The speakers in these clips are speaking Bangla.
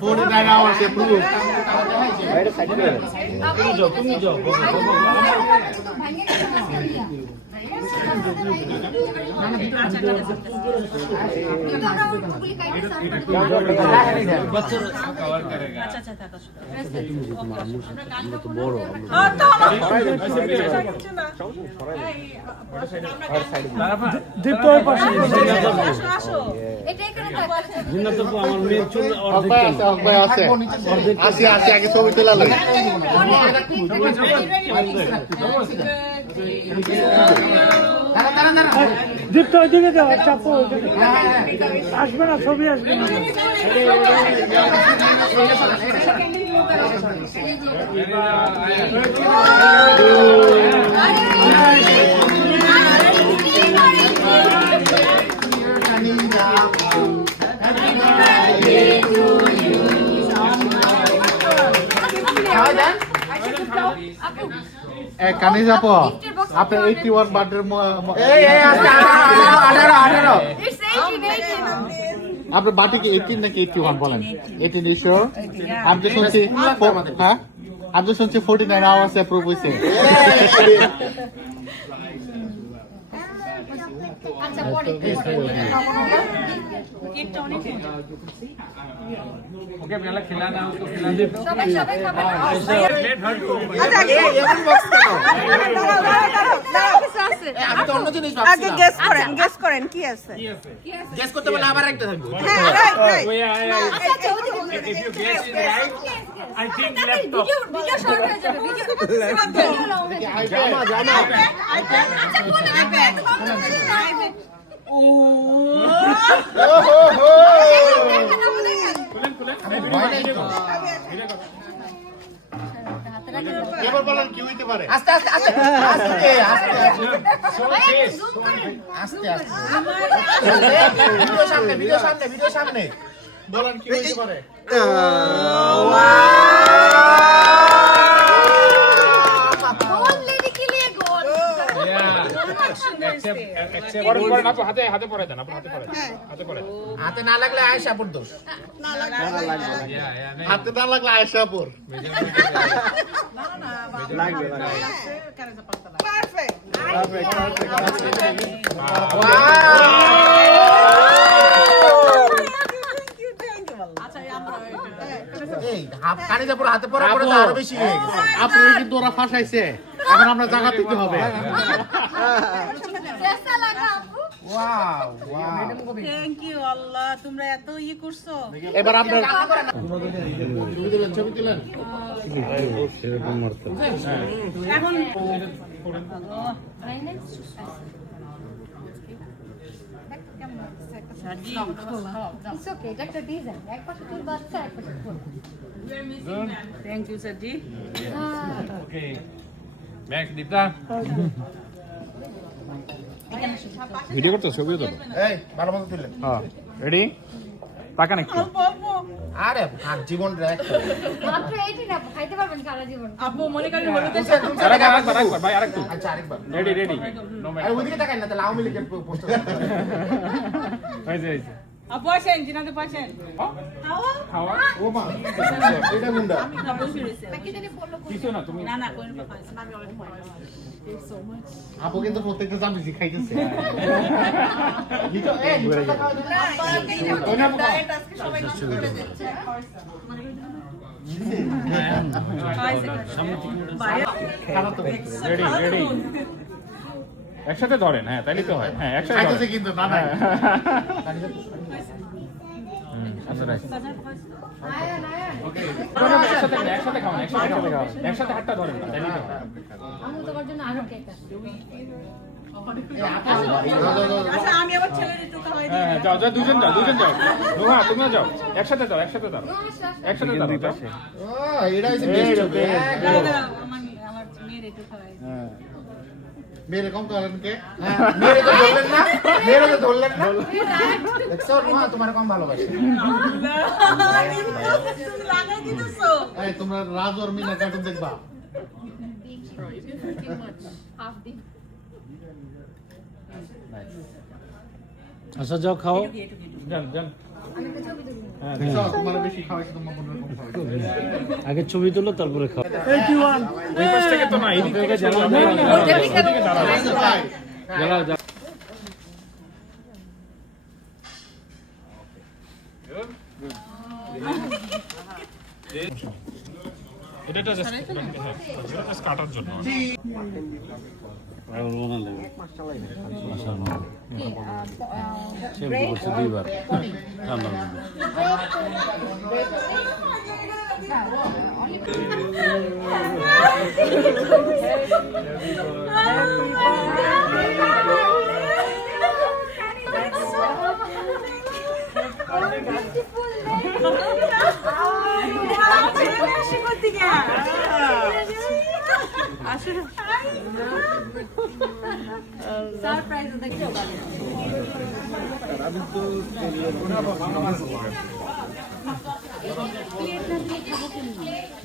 49 hours approved. তুমি যাও আগে ছবি তোলা লই দীপ্ত ওইদিকে যাও চাপো আসবে না ছবি আসবে না কানিজ আপু আপনার 81 বার্থডে আপনার বার্থডে কি 18 নাকি 81 বলেন 18 ইজ শিওর আমি তো শুনছি হ্যাঁ আমি তো শুনছি 49 আওয়ার্স অ্যাপ্রুভ হইছে আচ্ছা পরে কেকটা অনেক ওকে আপনারা খেলা না उसको খেলা দে সবাই সবাই খাবে প্লেট হট আচ্ছা এমন বক্স কেন আমি তো অন্য জিনিস ভাবছি আগে গেস করেন কি আছে গেস করতে বলে আবার একটা থাকবে হ্যাঁ রাইট আচ্ছা আচ্ছা ওই if you guess it right I think laptop video short হয়ে যাবে ভিডিও জামা আচ্ছা কোন আইপ্যাড ও এবার বলেন কি হইতে পারে আস্তে আস্তে আস্তে আস্তে আস্তে আস্তে ভিডিও সামনে বলেন কি হইতে পারে হাতে না লাগলে আয়েশা আপুর দোষ হাতে না লাগলে আয়েশা আপুর কানিজাপুর হাতে পড়া পরে তো আরো বেশি হয়ে গেছে আপনারা কিন্তু ওরা ফাঁসাইছে এখন আমরা জায়গা দিতে হবে কেসা লাগা আপু ওয়াও ওয়াও থ্যাংক ইউ আল্লাহ তোমরা এত করছো এবার আপনার ছবি তুলেন এখন ইটস ওকে এটা একটা ডিজাইন এক পাশে তোর বাচ্চা এক পাশে তোর থ্যাংক ইউ স্যারজি ওকে নেক্সট দীপ্তা ভিডিও করতে ছবিও তো এই ভালো মতো তুলেন হ্যাঁ রেডি টাকা নাকি আরে আর জীবন রেক মাত্র 18 না খাইতে পারবেন সারা জীবন আপু মনে করেন হলুদে আরেকবার ভাই আরেকটু আচ্ছা আরেকবার রেডি নো আরে ওইদিকে তাকাই না তাহলে আওয়ামী লীগের পোস্টার হয়েছে আপু আসেন জিনাতে পাচ্ছেন খাওয়া ও মা এটা গুন্ডা বাকি দিনে বললো কিছু না তুমি না কোন পাইছেন আমি অনেক আপু কিন্তু প্রত্যেকটা জামিজি খাইতেছে রেডি একসাথে ধরেন হ্যাঁ তাইলে তো হয় হ্যাঁ একসাথে খাইতেছে কিন্তু না না একসাথে খাওয়ান একসাথে হাতটা ধরেন না তাইলে তো হয় আমি তোমার জন্য আরো কেক আছে আচ্ছা আমি আবার ছেলের একটু খাওয়াই দিই হ্যাঁ যাও দুজন যাও রোহা তুমিও যাও একসাথে দাও একসাথে দাও ও এটা হইছে বেস্ট হবে আমার মেয়ের একটু খাওয়াই হ্যাঁ মেরে কম করেন কে মেরে তো ধরলেন না দেখছো মা তোমার কম ভালোবাসে লাগাই দিতেছো এই তোমরা রাজ আর মিনা কার্টুন দেখবা হাফ দিন আচ্ছা যাও খাও যান তোমার বেশি খাওয়াইছে তোমার মনে কম খাওয়াইছে আগে ছবি তুলো তারপরে খাও 81 ওই পাশ থেকে তো না এদিক থেকে চলো আমরা ওদিকে দাঁড়াবো যাও যাও এটা জাস্ট কাটার জন্য আর বলবো না লাগে মাশাআল্লাহ শ্যাম্পু করছে দুইবার ঠান্ডার মধ্যে সারপ্রাইজ দেখো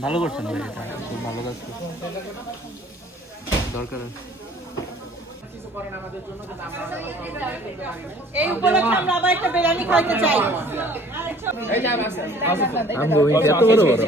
ভালো করছেন ভাই এটা খুব ভালো কাজ করছেন দরকার আছে এই উপলক্ষে আমরা আবার একটা বিরিয়ানি খাইতে চাই আমগো এত বড় বড়